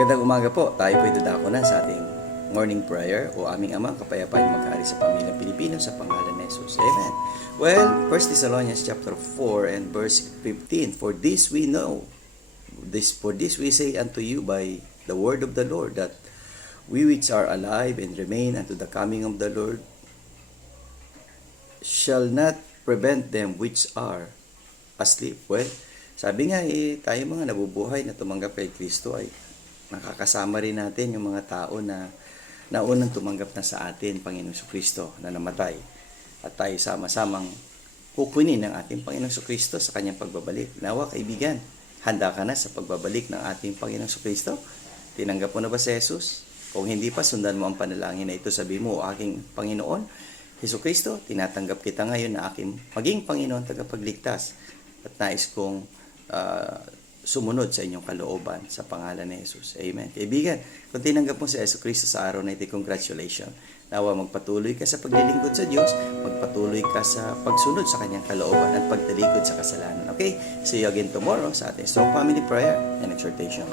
Magandang umaga po. Tayo po idadako na sa ating morning prayer o aming amang kapayapaan magkari sa pamilyang Pilipino sa pangalan ni Jesus. Amen. Well, 1 Thessalonians chapter 4 and verse 15. For this we know, for this we say unto you by the word of the Lord, that we which are alive and remain unto the coming of the Lord shall not prevent them which are asleep. Well, sabi nga tayo mga nabubuhay na tumanggap kay Kristo ay nakakasama rin natin yung mga tao na naunang tumanggap na sa atin, Panginoong Kristo, na namatay. At tayo sama-samang kukunin ng ating Panginoong Kristo sa kanyang pagbabalik. Nawa, kaibigan, handa ka na sa pagbabalik ng ating Panginoong Kristo? Tinanggap mo na ba si Jesus? Kung hindi pa, sundan mo ang panalangin na ito. Sabi mo, aking Panginoon, Jesucristo, tinatanggap kita ngayon na aking maging Panginoon tagapagligtas. At nais kong sumunod sa inyong kalooban sa pangalan ni Jesus. Amen. Kaibigan, kung tinanggap mo si Jesucristo sa araw na ito, congratulations. Nawa magpatuloy ka sa paglilingkod sa Diyos, magpatuloy ka sa pagsunod sa kanyang kalooban at pagtalikod sa kasalanan. Okay? See you again tomorrow sa ating Strong Family Prayer and Exhortation.